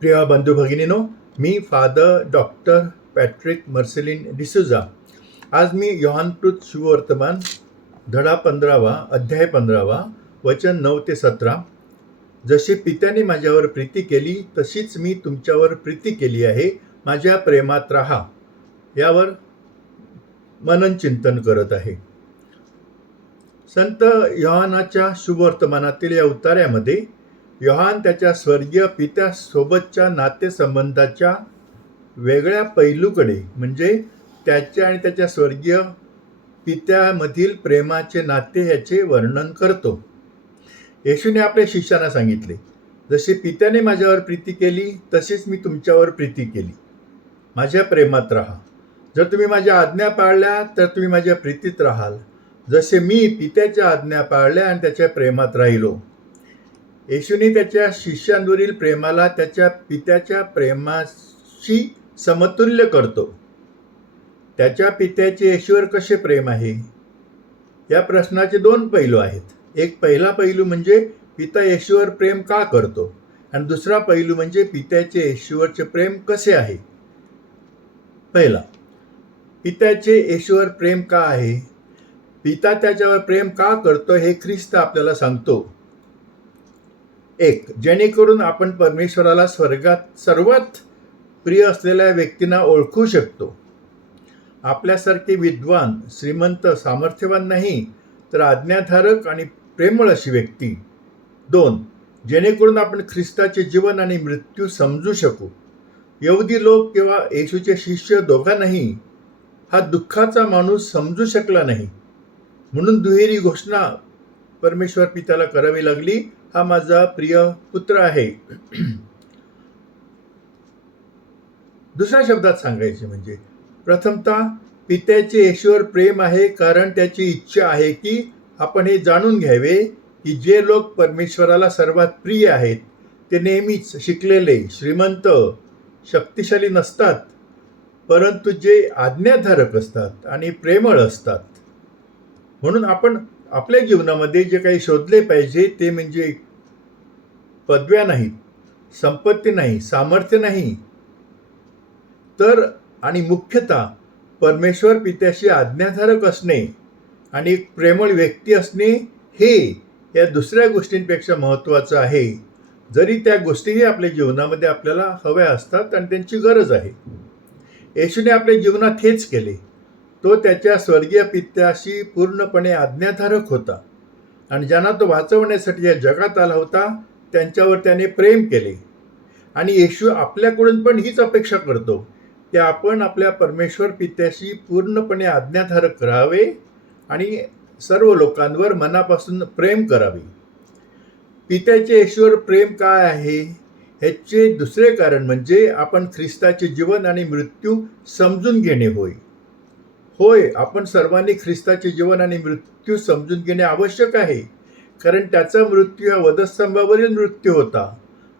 प्रिय बंधू भगिनीनो मी father doctor Patrick Marcelin D'Souza आज मी योहानकृत शुभवर्तमान धडा पंधरावा अध्याय पंधरावा वचन नऊ ते सतरा. जशी पित्याने माझ्यावर प्रीती केली तशीच मी तुमच्यावर प्रीती केली आहे. माझ्या प्रेमात राहा. यावर मनन चिंतन करत आहे. संत योहानाच्या शुभवर्तमानातील या उतार्यामध्ये योहान त्याच्या स्वर्गीय पित्यासोबतच्या नातेसंबंधाच्या वेगळ्या पैलूकडे म्हणजे त्याच्या आणि त्याच्या स्वर्गीय पित्यामधील प्रेमाचे नाते ह्याचे वर्णन करतो. येशूने आपल्या शिष्यांना सांगितले जशी पित्याने माझ्यावर प्रीती केली तशीच मी तुमच्यावर प्रीती केली. माझ्या प्रेमात राहा. जर तुम्ही माझ्या आज्ञा पाळल्या तर तुम्ही माझ्या प्रीतीत राहाल. जसे मी पित्याच्या आज्ञा पाळल्या आणि त्याच्या प्रेमात राहिलो येशूने त्याच्या शिष्यांवरील प्रेमाला त्याच्या पित्याच्या प्रेमाशी समतुल्य करतो. त्याच्या पित्याचे येशूवर कसे प्रेम आहे? या प्रश्नाचे दोन पैलू आहेत. एक पहिला पैलू म्हणजे पिता येशूवर प्रेम का करतो? आणि दुसरा पैलू म्हणजे पित्याचे येशूवरचे प्रेम कसे आहे? पहिला पित्याचे येशूवर प्रेम का आहे? पिता त्याच्यावर प्रेम का करतो हे ख्रिस्त आपल्याला सांगतो. एक जेणेकरून आपण परमेश्वराला स्वर्गात सर्वात प्रिय असलेल्या व्यक्तींना ओळखू शकतो. आपल्यासारखे विद्वान श्रीमंत सामर्थ्यवान नाही तर आज्ञाधारक आणि प्रेमळ अशी व्यक्ती. दोन जेणेकरून आपण ख्रिस्ताचे जीवन आणि मृत्यू समजू शकू. यहुदी लोक किंवा येशूचे शिष्य दोघांनाही हा दुःखाचा माणूस समजू शकला नाही. म्हणून दुहेरी घोषणा परमेश्वर पित्याला करावी लागली. हा माझा प्रिय पुत्र आहे. दुसऱ्या शब्दात सांगायचे म्हणजे प्रथमतः पित्याचे ईश्वर प्रेम आहे कारण त्याची इच्छा आहे की आपण हे जाणून घ्यावे की जे लोक परमेश्वराला सर्वात प्रिय आहेत ते नेहमीच शिकलेले श्रीमंत शक्तिशाली नसतात परंतु जे आज्ञाधारक असतात आणि प्रेमळ असतात. म्हणून आपण आपल्या जीवनामध्ये जे काही शोधले पाहिजे ते म्हणजे पदव्या नाहीत संपत्ती नाही सामर्थ्य नाही. तर आणि मुख्यतः परमेश्वर पित्याशी आज्ञाधारक असणे आणि एक प्रेमळ व्यक्ती असणे हे या दुसऱ्या गोष्टींपेक्षा महत्त्वाचं आहे. जरी त्या गोष्टीही आपल्या जीवनामध्ये आपल्याला हव्या असतात आणि त्यांची गरज आहे. येशूने आपल्या जीवनात हेच केले. तो त्याच्या स्वर्गीय पित्याशी पूर्णपणे आज्ञाधारक होता. आणि ज्यांना तो वाचवण्यासाठी या जगात आला होता त्यांच्यावर त्याने प्रेम केले. आणि येशू आपल्याकडून पण हीच अपेक्षा करतो की आपण आपल्या परमेश्वर पित्याशी पूर्णपणे आज्ञाधारक राहावे आणि सर्व लोकांवर मनापासून प्रेम करावे. पित्याचे येशूवर प्रेम काय आहे? ह्याचे दुसरे कारण म्हणजे आपण ख्रिस्ताचे जीवन आणि मृत्यू समजून घेणे होय. होय आपण सर्वांनी ख्रिस्ताचे जीवन आणि मृत्यू समजून घेणे आवश्यक आहे. कारण त्याचा मृत्यू हा वधस्तंभावरील मृत्यू होता.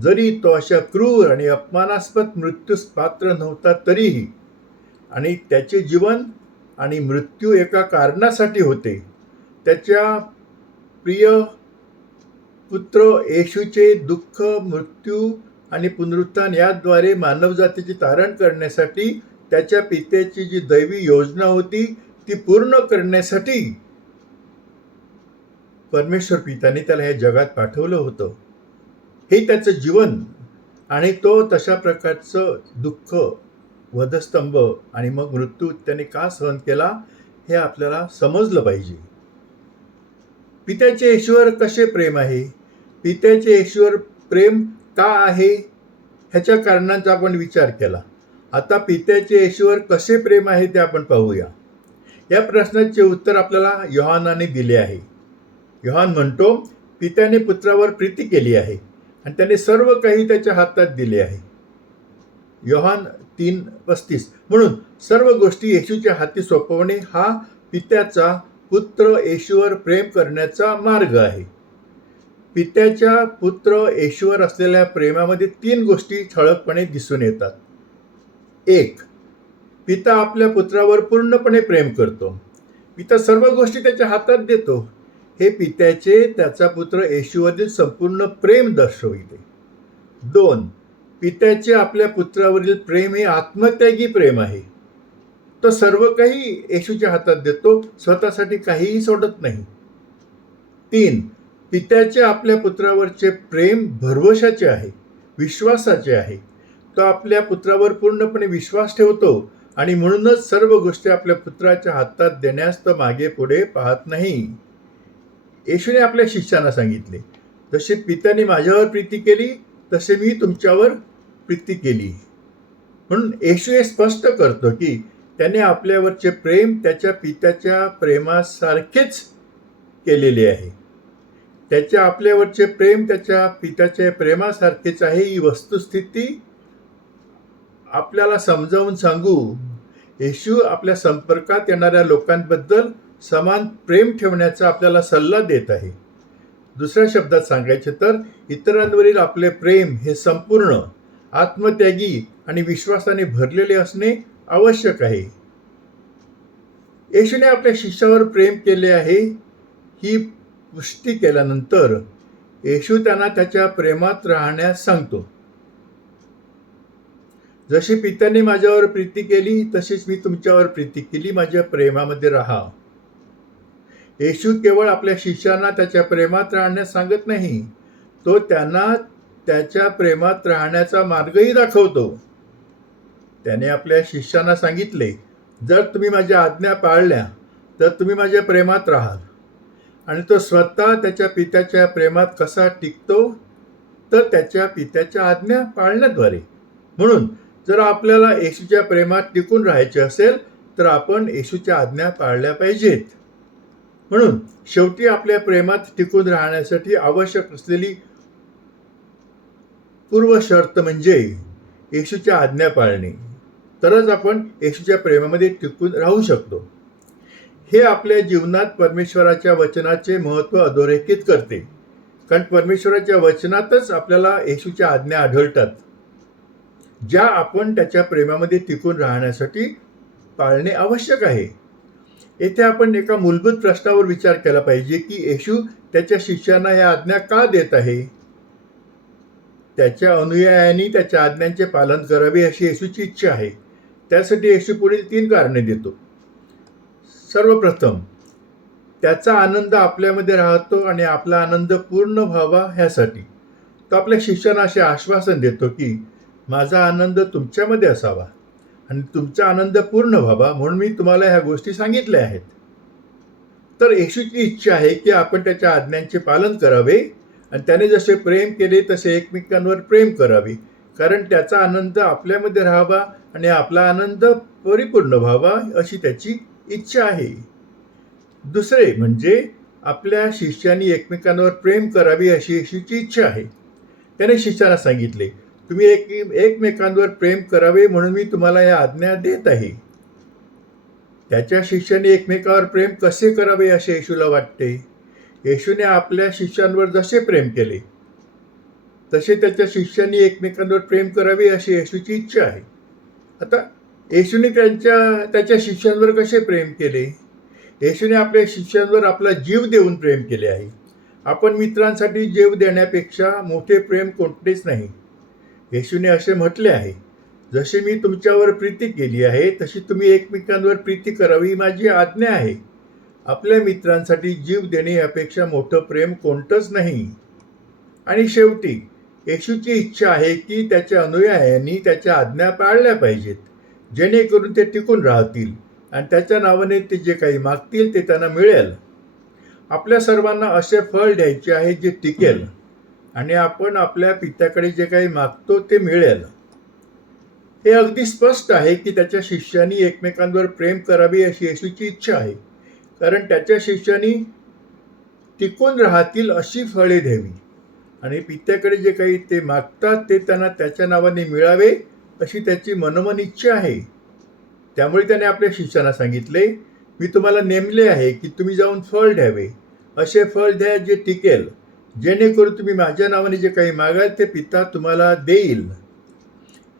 जरी तो अशा क्रूर आणि अपमानास्पद मृत्यूस पात्र नव्हता तरीही आणि त्याचे जीवन आणि मृत्यू एका कारणासाठी होते. त्याच्या प्रिय पुत्र येशूचे दुःख मृत्यू आणि पुनरुत्थान याद्वारे मानवजातीचे तारण करण्यासाठी त्याच्या पित्याची जी दैवी योजना होती ती पूर्ण करण्यासाठी परमेश्वर पित्याने त्याला या जगात पाठवलं होतं. हे त्याचं जीवन आणि तो तशा प्रकारचं दुःख वधस्तंभ आणि मग मृत्यू त्याने का सहन केला हे आपल्याला समजलं पाहिजे. पित्याचे ईश्वर कसे प्रेम आहे? पित्याचे ईश्वर प्रेम का आहे? ह्याच्या कारणांचा आपण विचार केला. आता पित्याचे येशूवर कसे प्रेम आहे ते आपण पाहूया. या प्रश्नाचे उत्तर आपल्याला योहानाने दिले आहे. योहान म्हणतो पित्याने पुत्रावर प्रीती केली आहे आणि त्याने सर्व काही त्याच्या हातात दिले आहे. योहान तीन पस्तीस. म्हणून सर्व गोष्टी येशूच्या हाती सोपवणे हा पित्याचा पुत्र येशूवर प्रेम करण्याचा मार्ग आहे. पित्याच्या पुत्र येशूवर असलेल्या प्रेमामध्ये तीन गोष्टी ठळकपणे दिसून येतात. एक पिता आपल्या पुत्रावर पूर्णपणे प्रेम करतो. पिता सर्व गोष्टी त्याच्या हातात देतो. हे पित्याचे त्याचा पुत्र येशूवरील संपूर्ण प्रेम दर्शविते. दोन पित्याचे आपल्या पुत्रावरील प्रेम हे आत्मत्यागी प्रेम आहे. तो सर्व काही येशूच्या हातात देतो स्वतःसाठी काहीही सोडत नाही. तीन पित्याचे आपल्या पुत्रावरचे प्रेम भरवशाचे आहे विश्वासाचे आहे. तो आपल्या पुत्रावर पूर्णपणे विश्वास ठेवतो आणि म्हणूनच सर्व गोष्टी आपल्या पुत्राच्या हातात देण्यास तो मागे पुढे पाहत नाही. येशूने आपल्या शिष्यांना सांगितले जसे पित्याने माझ्यावर प्रीती केली तसे मी तुमच्यावर प्रीती केली. म्हणून येशू हे स्पष्ट करतो की त्याने आपल्यावरचे प्रेम त्याच्या पित्याच्या प्रेमासारखेच केलेले आहे. त्याच्या आपल्यावरचे प्रेम त्याच्या पित्याच्या प्रेमासारखेच आहे. ही वस्तुस्थिती आपल्याला समजावून सांगू येशू आपल्या संपर्कात येणाऱ्या लोकांबद्दल समान प्रेम ठेवण्याचा आपल्याला सल्ला देत आहे. दुसऱ्या शब्दात सांगायचे तर इतरांवरील आपले प्रेम हे संपूर्ण आत्मत्यागी आणि विश्वासाने भरलेले असणे आवश्यक आहे. येशूने आपल्या शिष्यावर प्रेम केले आहे ही पुष्टी केल्यानंतर येशू त्यांना त्याच्या प्रेमात राहण्यास सांगतो. जशी पित्याने माझ्यावर प्रीती केली तशीच मी तुमच्यावर प्रीती केली माझ्या प्रेमामध्ये राहा. येशू केवळ आपल्या शिष्यांना त्याच्या प्रेमात राहण्यास सांगत नाही तो त्यांना त्याच्या प्रेमात राहण्याचा मार्गही दाखवतो. त्याने आपल्या शिष्यांना सांगितले जर तुम्ही माझ्या आज्ञा पाळल्या तर तुम्ही माझ्या प्रेमात राहाल. आणि तो स्वतः त्याच्या पित्याच्या प्रेमात कसा टिकतो तर त्याच्या पित्याच्या आज्ञा पाळण्याद्वारे. म्हणून जर आपल्याला येशूच्या प्रेमात टिकून राहायचे असेल तर आपण येशूच्या आज्ञा पाळल्या पाहिजेत. म्हणून शेवटी आपल्या प्रेमात टिकून राहण्यासाठी आवश्यक असलेली पूर्व शर्त म्हणजे येशूच्या आज्ञा पाळणे. तरच आपण येशूच्या प्रेमामध्ये टिकून राहू शकतो. हे आपल्या जीवनात परमेश्वराच्या वचनाचे महत्त्व अधोरेखित करते. कारण परमेश्वराच्या वचनातच आपल्याला येशूच्या आज्ञा आढळतात. ज्या आपण त्याच्या प्रेमामध्ये टिकून राहण्यासाठी पाळणे आवश्यक आहे. येथे आपण एका मूलभूत प्रश्नावर विचार केला पाहिजे की येशू त्याच्या शिष्यांना या आज्ञा का देत आहे? त्याच्या अनुयायांनी त्याच्या आज्ञांचे पालन करावे अशी येशूची इच्छा आहे. त्यासाठी येशू पुढील तीन कारणे देतो. सर्वप्रथम त्याचा आनंद आपल्यामध्ये राहतो आणि आपला आनंद पूर्ण व्हावा ह्यासाठी. तो आपल्या शिष्यांना असे आश्वासन देतो की माझा आनंद तुमच्यामध्ये असावा आणि तुमचा आनंद पूर्ण व्हावा म्हणून मी तुम्हाला ह्या गोष्टी सांगितल्या आहेत. तर येशूची इच्छा आहे की आपण त्याच्या आज्ञांचे पालन करावे आणि त्याने जसे प्रेम केले तसे एकमेकांवर प्रेम करावे. कारण त्याचा आनंद आपल्यामध्ये राहावा आणि आपला आनंद परिपूर्ण व्हावा अशी त्याची इच्छा आहे. दुसरे म्हणजे आपल्या शिष्यांनी एकमेकांवर प्रेम करावे अशी येशूची इच्छा आहे. त्याने शिष्याला सांगितले तुम्ही एक एकमेकांवर प्रेम करावे म्हणून मी तुम्हाला या आज्ञा देत आहे. त्याच्या शिष्याने एकमेकावर प्रेम कसे करावे असे येशूला वाटते? येशूने आपल्या शिष्यांवर जसे प्रेम केले तसे त्याच्या शिष्यांनी एकमेकांवर प्रेम करावे अशी येशूची इच्छा आहे. आता येशूने त्यांच्या त्याच्या शिष्यांवर कसे प्रेम केले? येशूने आपल्या शिष्यांवर आपला जीव देऊन प्रेम केले आहे. आपण मित्रांसाठी जीव देण्यापेक्षा मोठे प्रेम कोणतेच नाही. येशूने असे म्हटले आहे जशी मी तुमच्यावर प्रीती केली आहे तशी तुम्ही एकमेकांवर प्रीती करावी ही माझी आज्ञा आहे. आपल्या मित्रांसाठी जीव देणे यापेक्षा मोठं प्रेम कोणतंच नाही. आणि शेवटी येशूची इच्छा आहे की त्याच्या अनुयायांनी त्याच्या आज्ञा पाळल्या पाहिजेत जेणेकरून ते टिकून राहतील आणि त्याच्या नावाने ते जे काही मागतील ते त्यांना मिळेल. आपल्या सर्वांना असे फळ द्यायचे आहे जे टिकेल. आणि आपण आपल्या पित्याकडे जे काही मागतो ते मिळेल. हे अगदी स्पष्ट आहे की त्याच्या शिष्यांनी एकमेकांवर प्रेम करावे अशी येशूची इच्छा आहे. कारण त्याच्या शिष्यांनी टिकून राहतील अशी फळे द्यावी. आणि पित्याकडे जे काही ते मागतात ते त्यांना त्याच्या नावाने मिळावे अशी त्याची मनोमन इच्छा आहे. त्यामुळे त्याने आपल्या शिष्यांना सांगितले मी तुम्हाला नेमले आहे की तुम्ही जाऊन फळ द्यावे. असे फळ द्या जे टिकेल. जेणेकरून तुम्ही माझ्या नावाने जे काही मागाल ते पिता तुम्हाला देईल.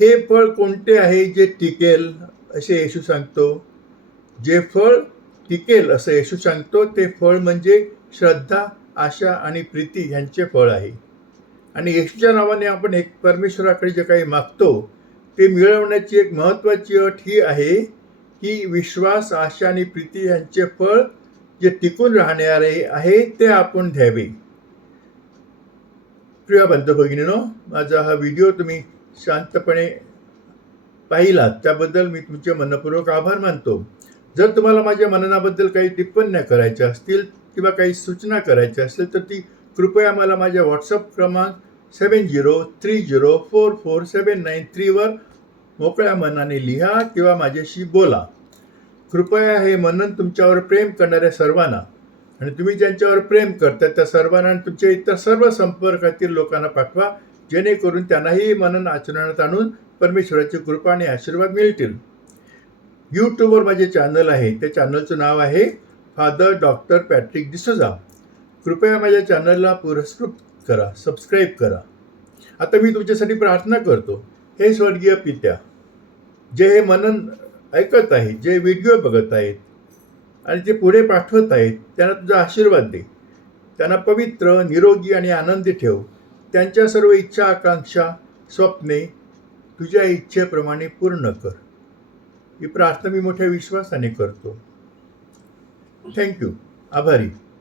हे फळ कोणते आहे जे टिकेल? असे येशू सांगतो. जे फळ टिकेल असं येशू सांगतो ते फळ म्हणजे श्रद्धा आशा आणि प्रीती ह्यांचे फळ आहे. आणि येशूच्या नावाने आपण एक परमेश्वराकडे जे काही मागतो ते मिळवण्याची एक महत्त्वाची अट ही आहे की विश्वास आशा आणि प्रीती यांचे फळ जे टिकून राहणारे आहे ते आपण घ्यावे. प्रिय बंधू भगिनीनो माझा हा व्हिडिओ तुम्ही शांतपणे पाहिलात त्याबद्दल मी तुमचे मनपूर्वक आभार मानतो. जर तुम्हाला माझ्या मननाबद्दल काही टिप्पण्या करायच्या असतील किंवा काही सूचना करायच्या असतील तर ती कृपया मला माझ्या व्हॉट्सअप क्रमांक seven zero three zero four four seven nine थ्रीवर मोकळ्या मनाने लिहा किंवा माझ्याशी बोला. कृपया हे मनन तुमच्यावर प्रेम करणाऱ्या सर्वांना आणि तुम्ही ज्यांच्यावर प्रेम करता त्या सर्वांना आणि तुमच्या इतर सर्व संपर्कातील लोकांना पाठवा जेणेकरून त्यांनाही मनन आचरणात आणून परमेश्वराची कृपा आणि आशीर्वाद मिळतील. यूट्यूबवर माझे चॅनल आहे. त्या चॅनलचं नाव आहे फादर डॉक्टर पॅट्रिक डिसोजा कृपया माझ्या चॅनलला पुरस्कृत करा सबस्क्राईब करा. आता मी तुमच्यासाठी प्रार्थना करतो. हे स्वर्गीय पित्या जे हे मनन ऐकत आहेत जे व्हिडिओ बघत आहेत आणि जे पुढे पाठवत आहेत त्यांना तुझा आशीर्वाद दे. त्यांना पवित्र निरोगी आणि आनंदी ठेव. त्यांच्या सर्व इच्छा आकांक्षा स्वप्ने तुझ्या इच्छेप्रमाणे पूर्ण कर. ही प्रार्थना मी मोठ्या विश्वासाने करतो. थँक्यू आभारी.